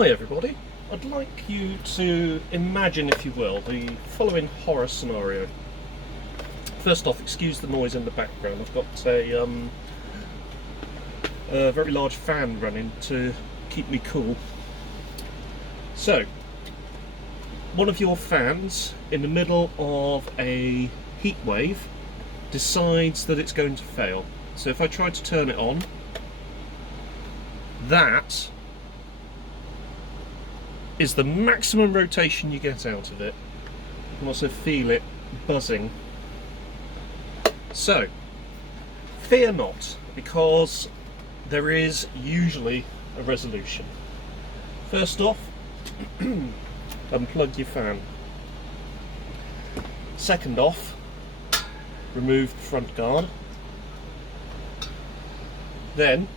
Hi everybody, I'd like you to imagine, if you will, the following horror scenario. First off, excuse the noise in the background. I've got a very large fan running to keep me cool. So, one of your fans in the middle of a heat wave decides that it's going to fail. So if I try to turn it on, that is the maximum rotation you get out of it. You can also feel it buzzing. So, fear not, because there is usually a resolution. First off, unplug your fan. Second off, remove the front guard. Then,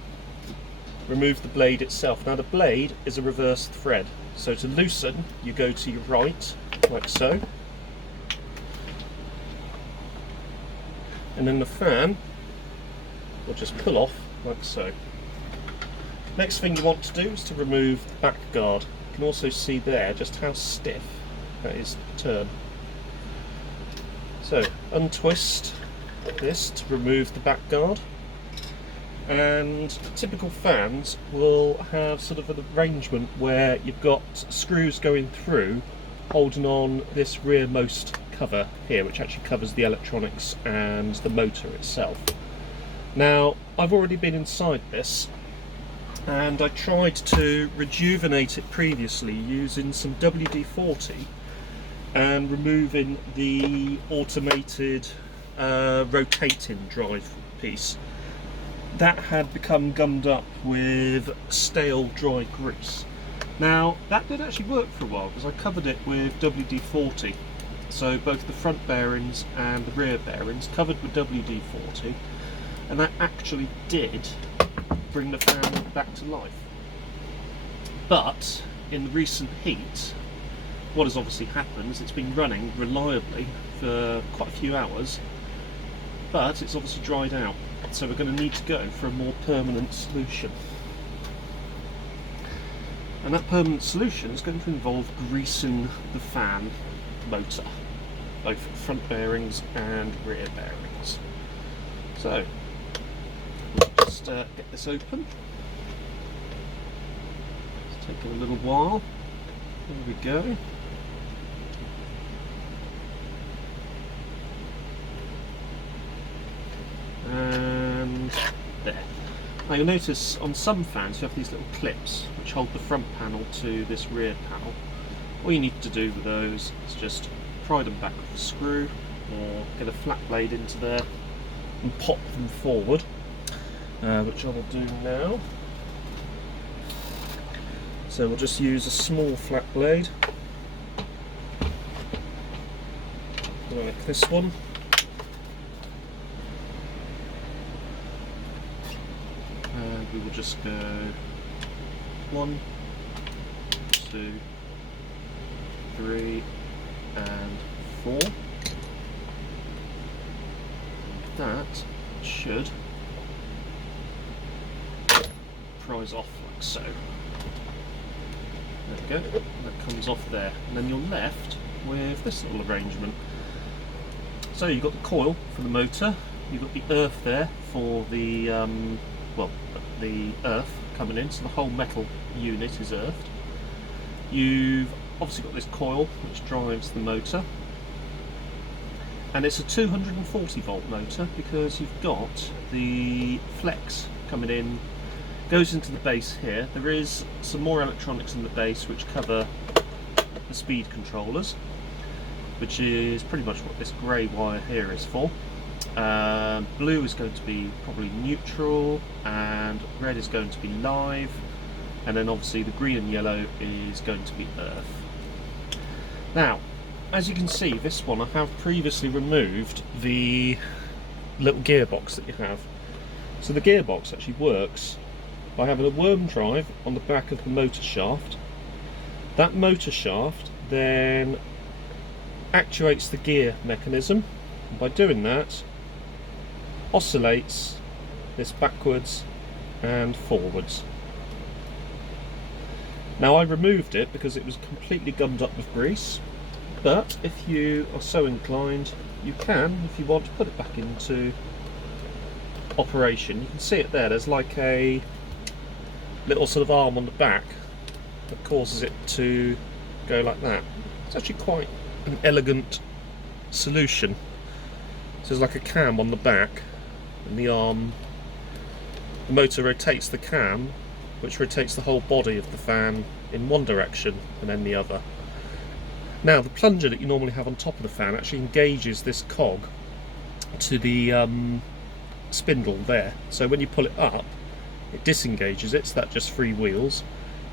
remove the blade itself. Now the blade is a reverse thread. So to loosen, you go to your right, like so. And then the fan will just pull off, like so. Next thing you want to do is to remove the back guard. You can also see there just how stiff that is to turn. So untwist this to remove the back guard. And typical fans will have sort of an arrangement where you've got screws going through holding on this rearmost cover here, which actually covers the electronics and the motor itself. Now, I've already been inside this and I tried to rejuvenate it previously using some WD-40 and removing the automated rotating drive piece. That had become gummed up with stale dry grease. Now that did actually work for a while because I covered it with WD-40, so both the front bearings and the rear bearings covered with WD-40, and that actually did bring the fan back to life. But in the recent heat, what has obviously happened is it's been running reliably for quite a few hours, but it's obviously dried out. So we're going to need to go for a more permanent solution. And that permanent solution is going to involve greasing the fan motor, both front bearings and rear bearings. So, let's just get this open. It's taking a little while. There we go. And there. Now you'll notice on some fans you have these little clips which hold the front panel to this rear panel. All you need to do with those is just pry them back with a screw or get a flat blade into there and pop them forward, which I will do now. So we'll just use a small flat blade like this one. We will just go 1, 2, 3 and 4. And that should prise off like so. There we go, that comes off there. And then you're left with this little arrangement. So you've got the coil for the motor, you've got the earth there for the the earth coming in, so the whole metal unit is earthed. You've obviously got this coil which drives the motor, and it's a 240 volt motor because you've got the flex coming in, goes into the base here. There is some more electronics in the base which cover the speed controllers, which is pretty much what this grey wire here is for. Blue is going to be probably neutral, and red is going to be live, and then obviously the green and yellow is going to be earth. Now, as you can see, this one I have previously removed the little gearbox that you have. So the gearbox actually works by having a worm drive on the back of the motor shaft. That motor shaft then actuates the gear mechanism, and by doing that oscillates this backwards and forwards. Now, I removed it because it was completely gummed up with grease, but if you are so inclined, you can, if you want, to put it back into operation. You can see it there, there's like a little sort of arm on the back that causes it to go like that. It's actually quite an elegant solution. So there's like a cam on the back, and the arm, the motor rotates the cam, which rotates the whole body of the fan in one direction and then the other. Now, the plunger that you normally have on top of the fan actually engages this cog to the spindle there. So when you pull it up, it disengages it, so that just freewheels.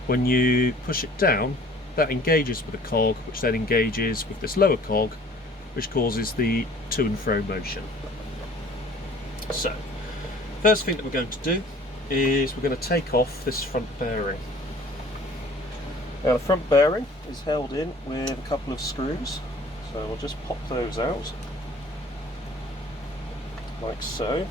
When you push it down, that engages with the cog, which then engages with this lower cog, which causes the to and fro motion. So, first thing that we're going to do is we're going to take off this front bearing. Now, the front bearing is held in with a couple of screws, so we'll just pop those out like so.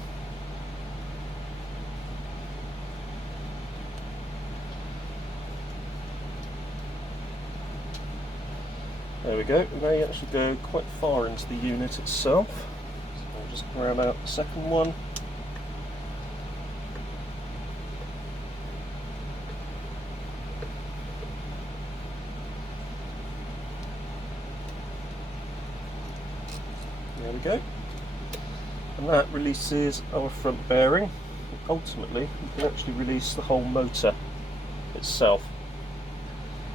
There we go, and they actually go quite far into the unit itself. So I'll just grab out the second one. There we go. And that releases our front bearing. Ultimately, you can actually release the whole motor itself.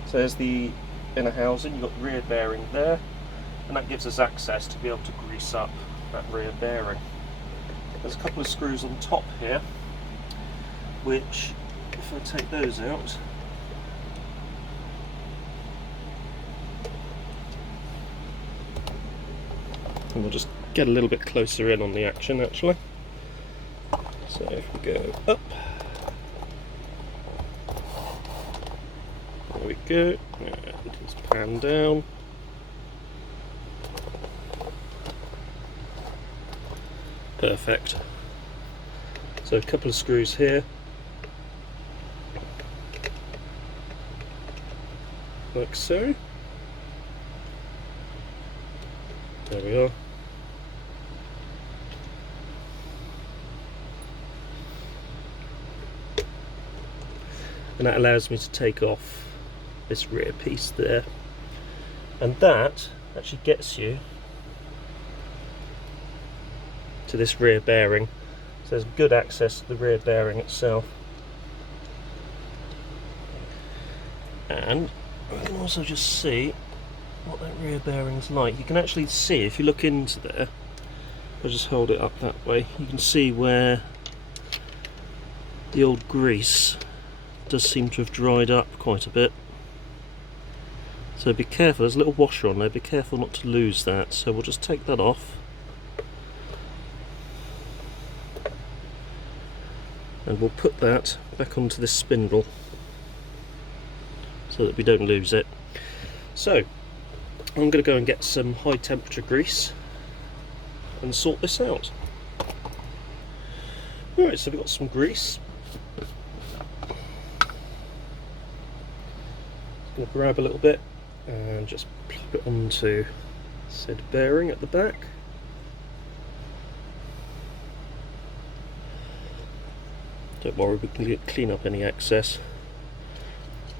So there's the inner housing, you've got the rear bearing there, and that gives us access to be able to grease up that rear bearing. There's a couple of screws on top here, which, if I take those out, and we'll just get a little bit closer in on the action actually. So if we go up, there we go, and just pan down. Perfect. So a couple of screws here, like so. There we are. And that allows me to take off this rear piece there, and that actually gets you to this rear bearing, so there's good access to the rear bearing itself. And I can also just see what that rear bearing's like. You can actually see, if you look into there, I'll just hold it up that way, you can see where the old grease does seem to have dried up quite a bit. So be careful, there's a little washer on there, be careful not to lose that. So we'll just take that off. And we'll put that back onto this spindle so that we don't lose it. So I'm going to go and get some high temperature grease and sort this out. Alright, so we've got some grease. I'm going to grab a little bit and just plop it onto said bearing at the back. Don't worry, we can clean up any excess.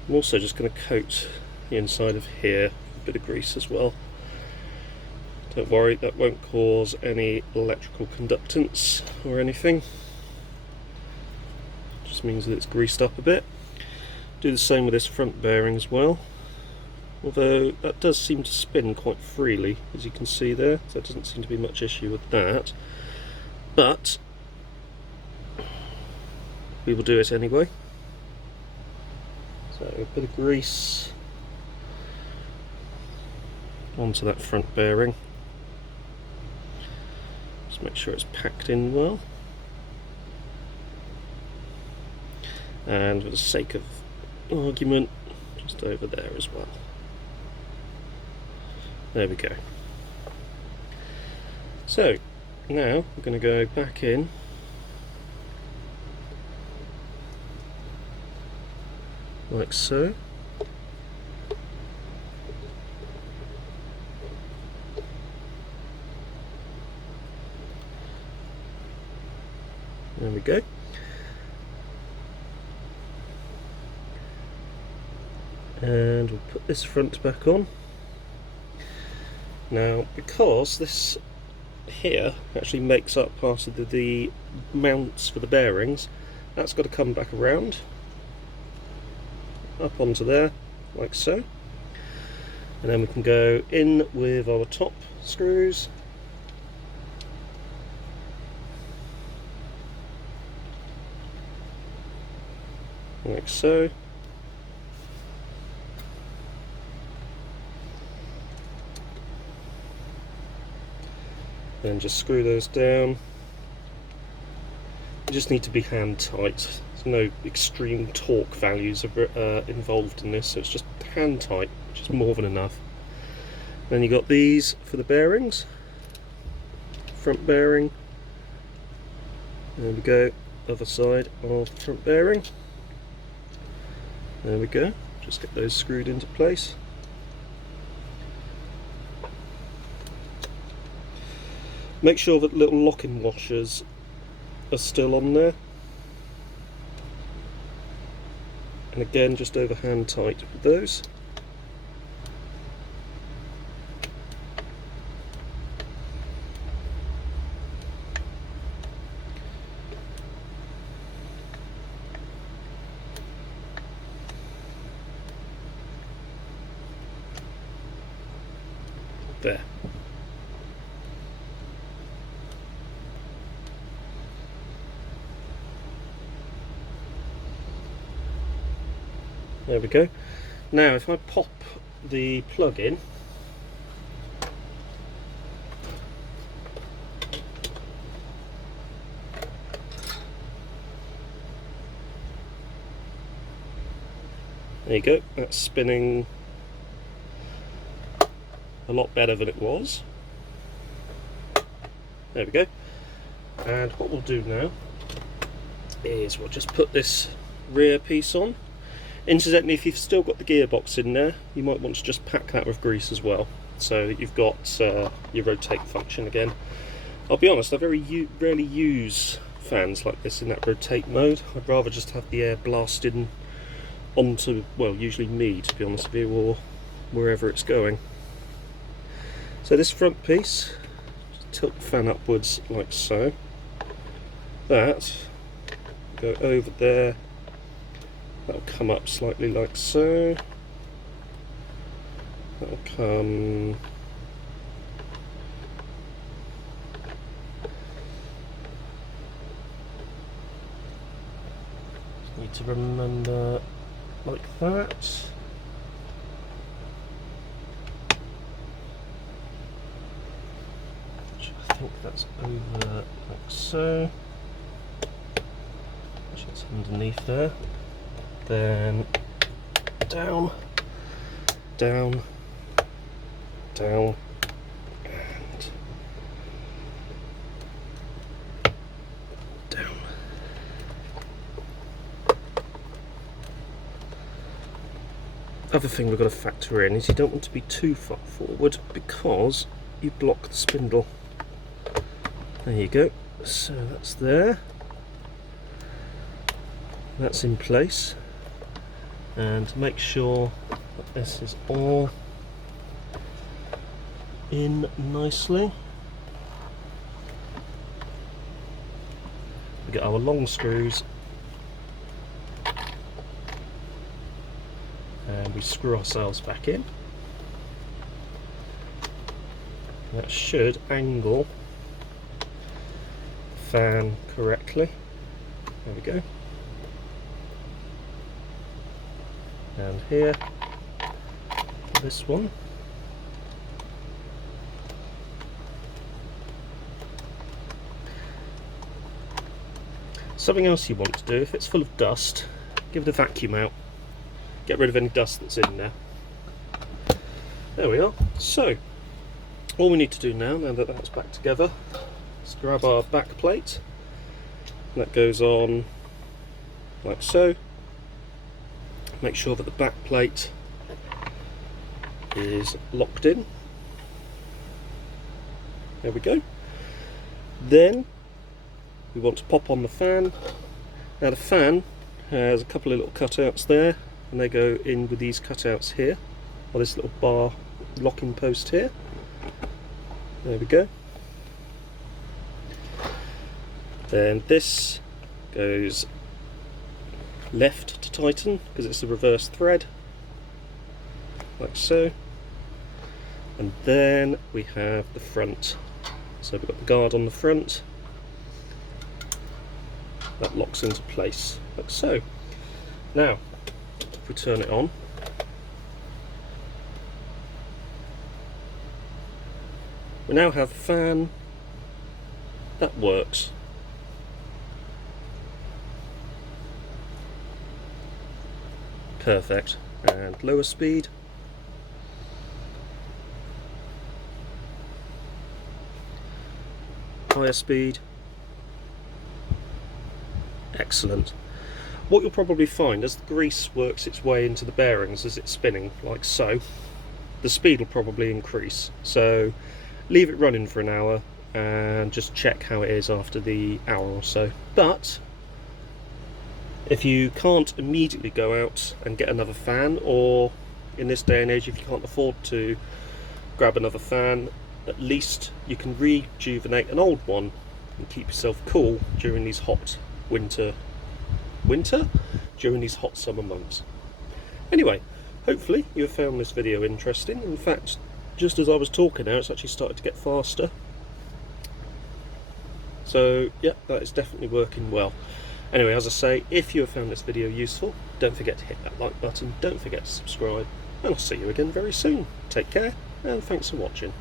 I'm also just going to coat the inside of here with a bit of grease as well. Don't worry, that won't cause any electrical conductance or anything. Just means that it's greased up a bit. Do the same with this front bearing as well, although that does seem to spin quite freely, as you can see there, so there doesn't seem to be much issue with that, but we will do it anyway. So a bit of grease onto that front bearing, just make sure it's packed in well, and for the sake of argument, just over there as well. There we go. So now we're going to go back in like so. we go. And we'll put this front back on. Now, because this here actually makes up part of the mounts for the bearings, that's got to come back around up onto there, like so. And then we can go in with our top screws. Like so. Then just screw those down. You just need to be hand tight. There's no extreme torque values involved in this, so it's just hand tight, which is more than enough. Then you got these for the bearings. Front bearing. There we go. Other side of the front bearing. There we go. Just get those screwed into place. Make sure that little locking washers are still on there. And again, just over hand tight with those. There. There we go. Now if I pop the plug in, there you go, that's spinning a lot better than it was. There we go. And what we'll do now is we'll just put this rear piece on. Incidentally, if you've still got the gearbox in there, you might want to just pack that with grease as well, so that you've got your rotate function again. I'll be honest, I very rarely use fans like this in that rotate mode. I'd rather just have the air blasting onto, well, usually me, to be honest with you, or wherever it's going. So this front piece, just tilt the fan upwards like so. That, go over there. That'll come up slightly like so. That'll come need to remember like that. Which I think that's over like so. Actually, it's underneath there. Then down, down, down, and down. Other thing we've got to factor in is you don't want to be too far forward because you block the spindle. There you go. So that's there. That's in place. And make sure that this is all in nicely. We get our long screws and we screw ourselves back in. That should angle the fan correctly. There we go. And here, this one. Something else you want to do, if it's full of dust, give it a vacuum out. Get rid of any dust that's in there. There we are. So, all we need to do now that that's back together, is grab our back plate. That goes on like so. Make sure that the back plate is locked in. There we go. Then we want to pop on the fan. Now the fan has a couple of little cutouts there, and they go in with these cutouts here, or this little bar locking post here. There we go. Then this goes left to tighten because it's the reverse thread, like so. And then we have the front. So we've got the guard on the front. That locks into place, like so. Now, if we turn it on, we now have a fan that works. Perfect. And lower speed. Higher speed. Excellent. What you'll probably find as the grease works its way into the bearings as it's spinning, like so, the speed will probably increase. So leave it running for an hour and just check how it is after the hour or so. But if you can't immediately go out and get another fan, or in this day and age if you can't afford to grab another fan, at least you can rejuvenate an old one and keep yourself cool during these hot during these hot summer months. Anyway, hopefully you have found this video interesting. In fact, just as I was talking now, it's actually started to get faster. So yeah, that is definitely working well. Anyway, as I say, if you have found this video useful, don't forget to hit that like button, don't forget to subscribe, and I'll see you again very soon. Take care, and thanks for watching.